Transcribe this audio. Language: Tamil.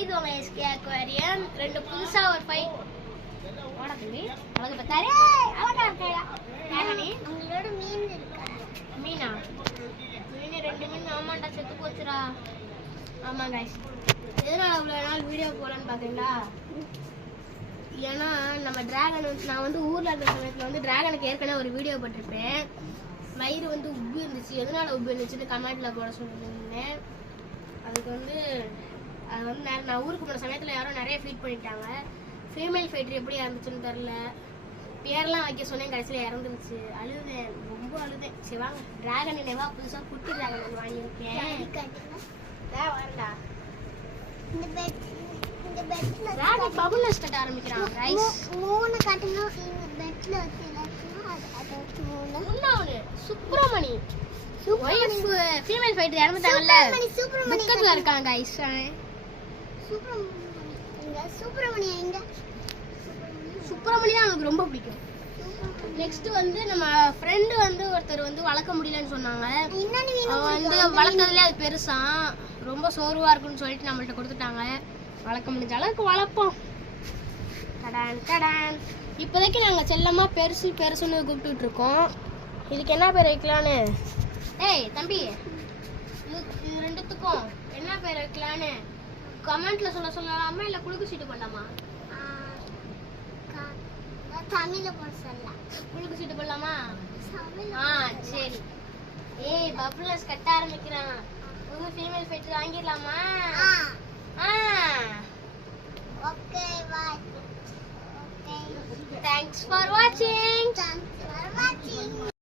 இது உங்க எஸ்கே அக்வாரியம். ரெண்டு புதுசா ஒரு பை ஓட தம்பி அழகு பார்த்தாரே அழகா இருக்கையா யாரணி உங்களோட மீன் இருக்கா? மீனா? மீன் ரெண்டு மீன் ஆமாண்டா செத்து போச்சுடா. ஆமா गाइस, எதனால அவ்வளோ நாள் வீடியோ போடலான்னு பார்த்தீங்களா? ஏன்னா நம்ம டிராகன் வந்து நான் வந்து ஊரில் இருந்த சமயத்தில் வந்து டிராகனுக்கு ஏற்கனவே ஒரு வீடியோ போட்டிருப்பேன். வயிறு வந்து உப்பு இருந்துச்சு, எதனால உப்பு இருந்துச்சுன்னு கமெண்ட்டில் போட சொல்லியிருந்தேன். அதுக்கு வந்து அது வந்து நான் ஊருக்கு போன சமயத்தில் யாரும் நிறைய ஃபீட் பண்ணிட்டாங்க. ஃபீமேல் ஃபைட்டர் எப்படி இறந்துச்சுன்னு தெரில, பேரெல்லாம் வைக்க சொன்னேன், கடைசியில் இறந்துருச்சு. அழுதேன், ரொம்ப அழுதேன். சரி வாங்க, டிராகன் நினைவா புதுசாக குட்டி டிராகன் ஒன்று வாங்கியிருக்கேன். வரண்டா டிராகன் பபுள் நெஸ்ட் கட்ட ஆரம்பிக்கிறான் गाइस. மூணு கட்டனா பெட்ல வச்சு சுப்ரமணி வைஃப் ஃபீமேல் ஃபைட்டர் இறந்துட்டாங்கல்ல, துக்கத்துல இருக்காங்க गाइस. சுப்ரமணி எங்க? சுப்ரமணி தான் எனக்கு ரொம்ப பிடிக்கும். நெக்ஸ்ட் வந்து நம்ம ஃப்ரெண்டு வந்து ஒருத்தர் வந்து வளர்க்க முடியலன்னு சொன்னாங்க. வந்து வளர்த்ததுலேயே அது பெருசா ரொம்ப சோர்வா இருக்குன்னு சொல்லிட்டு நம்மள்ட்ட கொடுத்துட்டாங்க. வளர்க்க முடிஞ்ச அளவுக்கு வளர்ப்போம். டடான் டடான். இப்போதைக்கு நாங்கள் செல்லமா பெருசு பெருசுன்னு கூப்பிட்டுட்டு இருக்கோம். இதுக்கு என்ன பேர் வைக்கலான்னு? ஏய் தம்பி, இது ரெண்டுத்துக்கும் என்ன பேர் வைக்கலான்னு கமெண்ட்ல சொல்லலாமா இல்லை குலுக்கு சீட்டு பண்ணலாமா? தமிழ்ல போட சொல்லலாம். குலுக்கு சீட்டு போடலாமா? சரி. ஏய் பபுள்ஸ் கட்ட ஆரம்பிக்கிறான். ஒரு ஃபீமேல் ஃபைட்டர் வாங்கிடலாமா? Okay bye. Okay, thanks for வாட்சிங்.